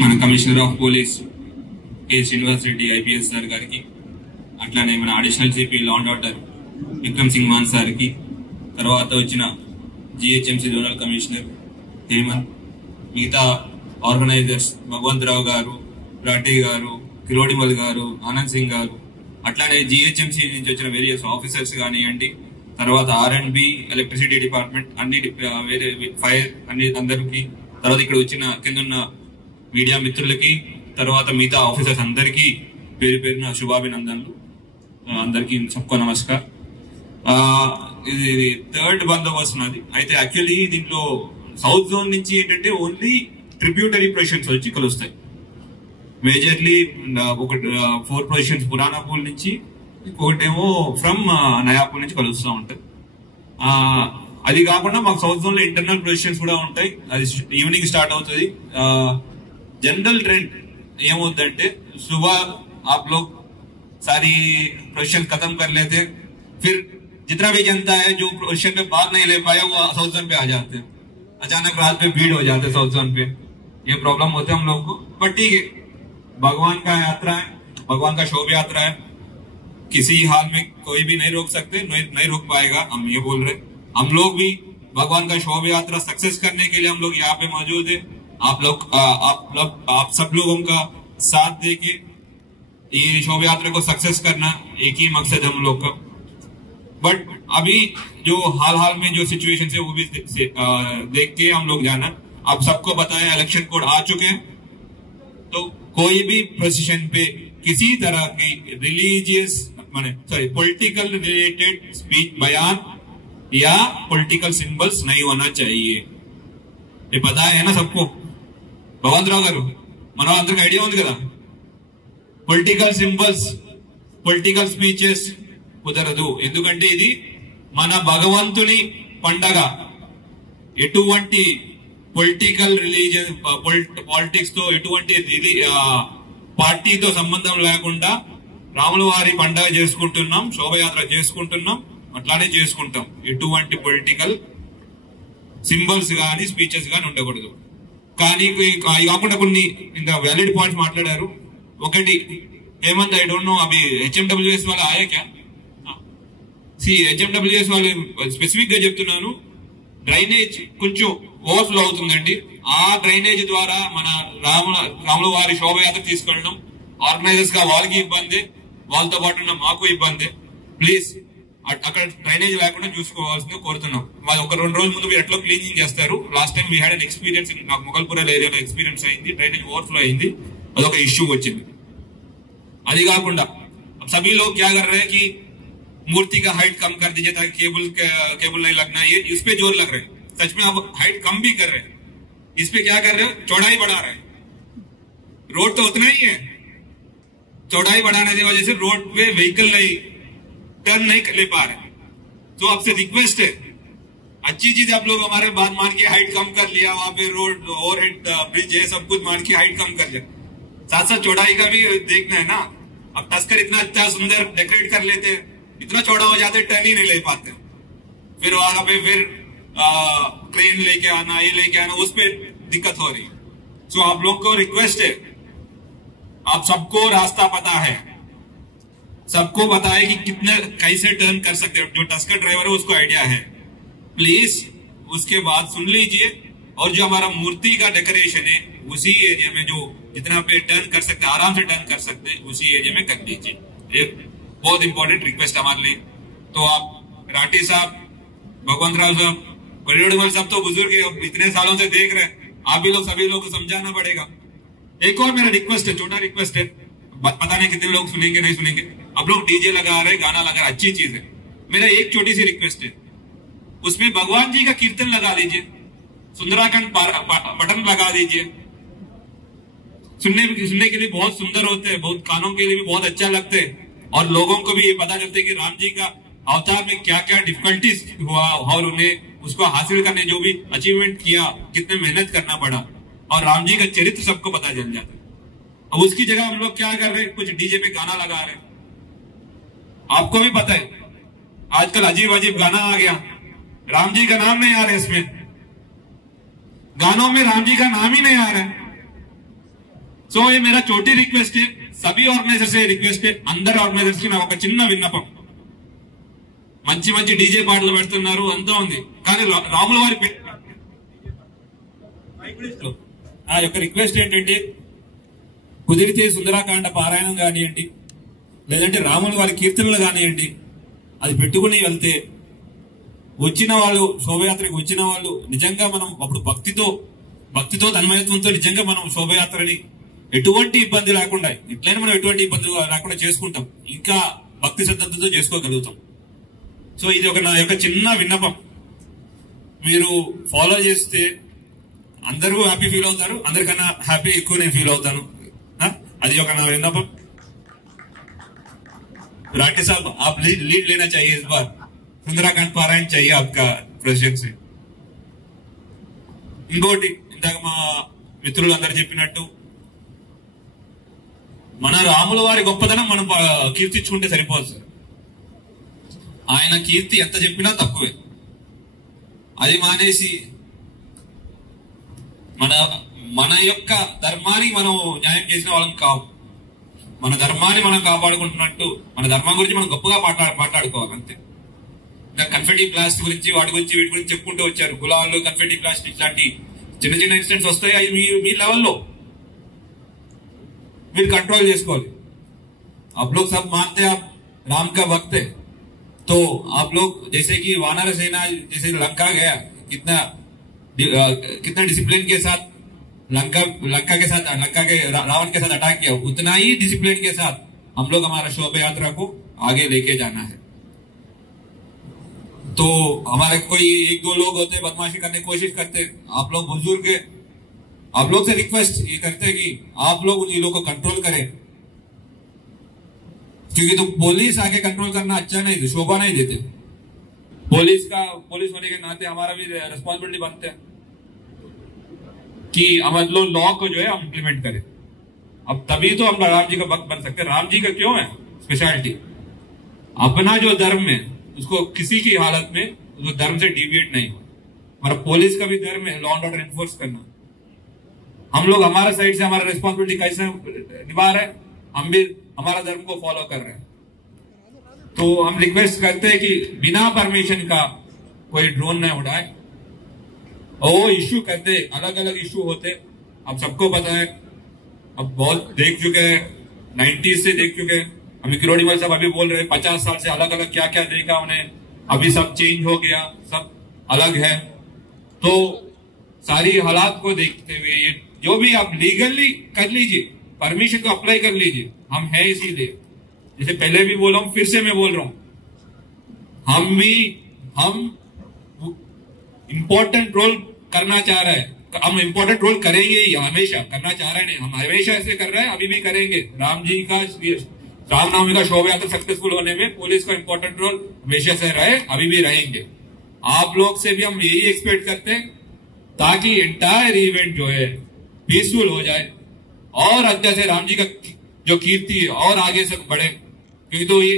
మన commissioner of police K Srinivas Reddy IPS sir గారికి, అట్లానే మన additional CP law and order Vikram Singh Maan సార్కి, తర్వాత వచ్చిన జిహెచ్ఎంసీ జోనల్ కమిషనర్ హేమంత్, మిగతా ఆర్గనైజర్స్ భగవంతరావు గారు, రాఠీ గారు, కిరోడిమల్ గారు, ఆనంద్ సింగ్ గారు, అట్లానే జిహెచ్ఎంసీ నుంచి వచ్చిన వేరియస్ ఆఫీసర్స్ కానివ్వండి, తర్వాత R&B, ఎలక్ట్రిసిటీ డిపార్ట్మెంట్, అన్ని వేరే ఫైర్ అన్ని అందరికి, తర్వాత ఇక్కడ వచ్చిన కింద మీడియా మిత్రులకి, తర్వాత మిగతా ఆఫీసర్స్ అందరికీ పేరు పేరున శుభాభినందనలు. అందరికీ సబ్కో నమస్కార్. ఇది థర్డ్ బందోబస్తు ఉన్నది. అయితే యాక్చువల్లీ దీంట్లో సౌత్ జోన్ నుంచి ఏంటంటే ఓన్లీ ట్రిబ్యూటరీ పొజిషన్స్ వచ్చి కలుస్తాయి. మేజర్లీ ఒక 4 పొజిషన్స్ పురాణాపూల్ నుంచి, ఇంకొకటేమో ఫ్రమ్ నయాపూల్ నుంచి కలుస్తూ ఉంటాయి. అది కాకుండా మాకు సౌత్ జోన్ లో ఇంటర్నల్ పొజిషన్స్ కూడా ఉంటాయి. అది ఈవినింగ్ స్టార్ట్ అవుతుంది. जनरल ट्रेंड ये सुबह आप लोग सारी प्रोजेक्शन खत्म कर लेते हैं, फिर जितना भी जनता है जो प्रोजेक्शन पे भाग नहीं ले पाया वो साउथ जोन पे आ जाते हैं, अचानक रात पे भीड़ हो जाते हैं साउथ जोन पे. ये प्रॉब्लम होते है हम लोग को, पर ठीक है, भगवान का यात्रा है, भगवान का शोभ यात्रा है, किसी हाल में कोई भी नहीं रोक सकते, नहीं रोक पाएगा. हम ये बोल रहे, हम लोग भी भगवान का शोभ यात्रा सक्सेस करने के लिए हम लोग यहाँ पे मौजूद है. आप सब लोगों का साथ देके ये शोभा यात्रा को सक्सेस करना एक ही मकसद हम लोग का. बट अभी जो हाल में जो सिचुएशन है वो भी देख के हम लोग जाना. आप सबको बताया इलेक्शन कोड आ चुके हैं, तो कोई भी प्रोसेशन पे किसी तरह की रिलीजियस पॉलिटिकल रिलेटेड स्पीच, बयान या पॉलिटिकल सिंबल्स नहीं होना चाहिए. ये पता है ना सबको. భగవంతరావు గారు, మన అందరికి ఐడియా ఉంది కదా, పొలిటికల్ సింబల్స్, పొలిటికల్ స్పీచెస్ కుదరదు. ఎందుకంటే ఇది మన భగవంతుని పండగ. ఎటువంటి పొలిటికల్ రిలీజియన్ పాలిటిక్స్ తో, ఎటువంటి పార్టీతో సంబంధం లేకుండా రాముల వారి పండగ చేసుకుంటున్నాం, శోభయాత్ర చేసుకుంటున్నాం, అట్లానే చేసుకుంటాం. ఎటువంటి పొలిటికల్ సింబల్స్ గానీ స్పీచెస్ గానీ ఉండకూడదు. కానీ అవి కాకుండా కొన్ని ఇంకా వ్యాలిడ్ పాయింట్స్ మాట్లాడారు. ఒకటి హేమంత్, ఐ డోంట్ నో అవి HMWS వాళ్ళు ఆయా క్యా HMWS వాళ్ళు స్పెసిఫిక్ గా చెప్తున్నాను, డ్రైనేజ్ కొంచెం ఓవర్ఫ్లో అవుతుందండి. ఆ డ్రైనేజ్ ద్వారా మన రాముల వారి శోభయాత్ర తీసుకెళ్ళడం ఆర్గనైజర్స్ గా వాళ్ళకి ఇబ్బంది, వాళ్ళతో పాటు ఉన్న మాకు ఇబ్బంది. ప్లీజ్ అక్కడ డ్రైనేజ్ లేకుండా చూసుకోవాల్సిందిగా కోరుతున్నాం. వాళ్ళు ఒక 2 రోజుల ముందు మీరు ఎట్లా క్లీనింగ్ చేస్తారు. Last time we had an experience, నాకు మొగల్పుర ఏరియాలో ఎక్స్పీరియన్స్ అయింది. డ్రైనేజ్ ఓవర్ఫ్లో అయింది, అదొక ఇష్యూ వచ్చింది. అది కాకుండా सभी लोग क्या कर रहे हैं कि मूर्ति का हाइट कम कर दीजिए ताकि केबल नहीं लगना, ये इस पे जोर लग रहे हैं. सच में आप हाइट कम भी कर रहे हैं, इस पे क्या कर रहे हो, चौड़ाई बढ़ा रहे हैं. रोड तो उतना ही है, चौड़ाई बढ़ाने की वजह से रोड पे व्हीकल नहीं टर्न नहीं ले पा रहे. तो आपसे रिक्वेस्ट है, अच्छी चीज आप लोग हमारे बात मान के हाइट कम कर लिया, वहां पे रोड ओवरहेड ब्रिज है, सब कुछ मान के हाइट कम कर लिया, साथ साथ चौड़ाई का भी देखना है ना. अब तस्कर इतना अच्छा सुंदर डेकोरेट कर लेते, इतना चौड़ा हो जाते, टर्न ही नहीं ले पाते. फिर वहां पे फिर क्रेन लेके आना, ये लेके आना, उस पर दिक्कत हो रही. सो आप लोग को रिक्वेस्ट है, आप सबको रास्ता पता है, सबको पता है कि कितने कैसे टर्न कर सकते हो. जो टस्कर ड्राइवर है उसको आइडिया है. प्लीज उसके बाद सुन लीजिए. और जो हमारा मूर्ति का डेकोरेशन है उसी एरिया में जो जितना पे टर्न कर सकते, आराम से टर्न कर सकते, उसी एरिया में कर लीजिए. एक बहुत इंपॉर्टेंट रिक्वेस्ट हमारे लिए. तो आप राठी साहब, भगवंतराव साहब, करियोड़मल साहब तो बुजुर्ग है, इतने सालों से देख रहे हैं, आप भी लोग सभी लोग को समझाना पड़ेगा. एक और मेरा रिक्वेस्ट है, छोटा रिक्वेस्ट है, पता नहीं कितने लोग सुनेंगे नहीं सुनेंगे. अब लोग डीजे लगा रहे, गाना लगा रहे, अच्छी चीज है. मेरा एक छोटी सी रिक्वेस्ट है, उसमें भगवान जी का कीर्तन लगा लीजिए, सुंदराखंड बटन लगा दीजिए. सुनने के लिए बहुत सुंदर होते हैं, बहुत कानों के लिए भी बहुत अच्छा लगते हैं, और लोगों को भी ये पता चलता है कि राम जी का अवतार में क्या क्या डिफिकल्टीज हुआ और उन्हें उसको हासिल करने जो भी अचीवमेंट किया, कितने मेहनत करना पड़ा, और राम जी का चरित्र सबको पता चल जाता है. अब उसकी जगह हम लोग क्या कर रहे हैं, कुछ डीजे पे गाना लगा रहे हैं. आपको भी पता है आजकल अजीब अजीब गाना आ गया, राम जी का नाम नहीं आ रहा है, इसमें गानों में राम जी का नाम ही नहीं आ रहा है. సో ये मेरा छोटी रिक्वेस्ट है, सभी ऑर्गेनाइजर से रिक्वेस्ट है, అందరు ఆర్గనైజర్స్ కి నా ఒక చిన్న విన్నపం. మంచి మంచి డీజే పాటలు పెడుతున్నారు, అంతా ఉంది, కానీ రాముల వారి నా యొక్క రిక్వెస్ట్ ఏంటంటే కుదిరితే సుందరాకాండ పారాయణం కానివ్వండి, లేదంటే రాముల వారి కీర్తనలు కానివ్వండి, అది పెట్టుకుని వెళ్తే వచ్చిన వాళ్ళు, శోభయాత్రకు వచ్చిన వాళ్ళు నిజంగా మనం అప్పుడు భక్తితో తన్మయత్వంతో నిజంగా మనం శోభయాత్రని ఎటువంటి ఇబ్బంది లేకుండా, ఇట్లయినా మనం ఎటువంటి ఇబ్బంది లేకుండా చేసుకుంటాం, ఇంకా భక్తి శ్రద్ధతో చేసుకోగలుగుతాం. సో ఇది ఒక నా యొక్క చిన్న విన్నపం, మీరు ఫాలో చేస్తే అందరూ హ్యాపీ ఫీల్ అవుతారు, అందరికన్నా హ్యాపీ ఎక్కువ నేను ఫీల్ అవుతాను. అది ఒక నా విన్నపం. राठे साहब, आप लीड लेना चाहिए इस बार, सुंदराकांड पारायण चाहिए आपका प्रेसिडेंट से. ఇంకోటి ఇందాక మా మిత్రులు అందరు చెప్పినట్టు మన రాముల వారి గొప్పదనం మనం కీర్తించుకుంటే సరిపోదు సార్. ఆయన కీర్తి ఎంత చెప్పినా తక్కువే. అది మానేసి మన యొక్క ధర్మాన్ని మనం న్యాయం చేసిన వాళ్ళం కావు. మన ధర్మాన్ని మనం కాపాడుకుంటున్నట్టు మన ధర్మం గురించి మనం గొప్పగా మాట్లాడుకోవాలి అంతే. ఇంకా కన్ఫెటీ బ్లాస్ట్ గురించి వాటి గురించి వీటి గురించి చెప్పుకుంటూ వచ్చారు. గులాలు, కన్ఫెటీ బ్లాస్ట్ ఇట్లాంటి చిన్న చిన్న ఇన్సిడెంట్స్ వస్తాయి. అవి మీ లెవెల్లో మీరు कंट्रोल చేసుకోవాలి. आप लोग सब मानते हैं आप राम का भक्त है, तो आप लोग जैसे कि वानर सेना जैसे लंका गया, कितना डिसिप्लिन के साथ लंका के रावण के साथ अटैक किया, उतना ही डिसिप्लिन के साथ हम लोग हमारा शोभा यात्रा को आगे लेके जाना है. तो हमारे कोई एक दो लोग होते बदमाशी करने की कोशिश करते, आप लोग बुजुर्ग, आप लोग से रिक्वेस्ट ये करते कि आप लोग उन लोगों को कंट्रोल करें, क्योंकि तो पुलिस आके कंट्रोल करना अच्छा नहीं, शोभा नहीं देते. पुलिस होने के नाते हमारा भी रिस्पॉन्सिबिलिटी बनते हैं कि हम लोग लॉ को जो है हम इम्प्लीमेंट करें. अब तभी तो हम राम जी का भक्त बन सकते हैं. राम जी का क्यों है स्पेशलिटी, अपना जो धर्म है उसको किसी की हालत में उसको धर्म से डिविएट नहीं हो. हमारा पुलिस का भी धर्म है लॉ एंड ऑर्डर एनफोर्स करना. हम लोग हमारा साइड से हमारा रिस्पॉन्सिबिलिटी कैसे निभा रहे हैं, हम भी हमारा धर्म को फॉलो कर रहे हैं. तो हम रिक्वेस्ट करते हैं कि बिना परमिशन का कोई ड्रोन न उड़ाए. और वो इश्यू करते, अलग अलग इश्यू होते, अब सबको पता है, अब बहुत देख चुके हैं, 90s से देख चुके हैं. अभी किरोड़ीमल साहब अभी बोल रहे 50 साल से अलग अलग क्या क्या देखा उन्हें, अभी सब चेंज हो गया, सब अलग है. तो सारी हालात को देखते हुए ये जो भी आप लीगली कर लीजिए, परमिशन को अप्लाई कर लीजिए. हम है इसीलिए, जैसे पहले भी बोला हूं, फिर से मैं बोल रहा हूं, हम इंपॉर्टेंट रोल करना चाह रहे हैं, हम इंपॉर्टेंट रोल करेंगे ही, हमेशा करना चाह रहे हैं, हम हमेशा ऐसे कर रहे हैं, अभी भी करेंगे. रामनवमी का शोभा यात्रा सक्सेसफुल होने में पुलिस का इंपॉर्टेंट रोल हमेशा से रहे, अभी भी रहेंगे. आप लोग से भी हम यही एक्सपेक्ट करते हैं ताकि एंटायर इवेंट जो है पीसफुल हो जाए और अच्छा से राम जी का जो कीर्ति है और आगे से बढ़े. क्योंकि तो ये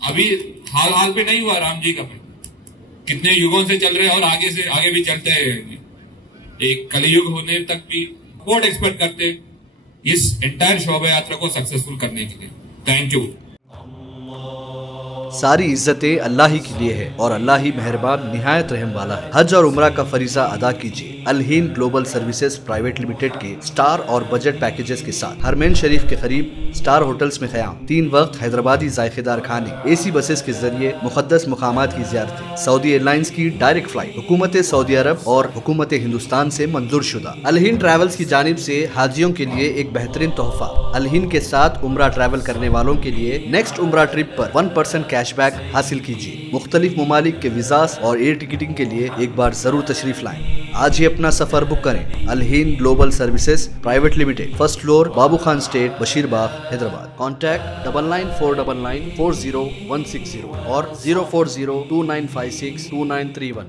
अभी हाल पे नहीं हुआ, राम जी का कितने युगों से चल रहे हैं और आगे भी चलते हैं. एक कलयुग होने तक भी बहुत एक्सपेक्ट करते इस एंटायर शोभा यात्रा को सक्सेसफुल करने के लिए. Thank you. सारी इज्जतें अल्लाह ही के लिए है और अल्लाह ही मेहरबान निहायत रहम वाला है. हज और उम्रा का फरीजा अदा कीजिए अलहीन ग्लोबल सर्विसेज प्राइवेट लिमिटेड के स्टार और बजट पैकेजेस के साथ. हरमैन शरीफ के करीब स्टार होटल्स में क़याम, 3 वक्त हैदराबादी जायकेदार खाने, एसी बसेस के जरिए मुक़द्दस मुकामात की ज़ियारतें, सऊदी एयरलाइंस की डायरेक्ट फ्लाइट, हुकूमत सऊदी अरब और हुकूमत हिंदुस्तान से मंजूर शुदा. अलहीन ट्रैवल्स की जानिब से हाजियों के लिए एक बेहतरीन तोहफा. अलहीन के साथ उम्रा ट्रैवल करने वालों के लिए नेक्स्ट उम्रा ट्रिप पर 1% कैशबैक हासिल कीजिए. मुख्तलिफ ममालिक के वीज़ास और एयर टिकटिंग के लिए एक बार जरूर तशरीफ लाएं. आज ही अपना सफर बुक करें. Alheen global services private limited, first floor, Babu Khan estate, Basheerbagh, Hyderabad. Contact 994999400160 और 04029562931.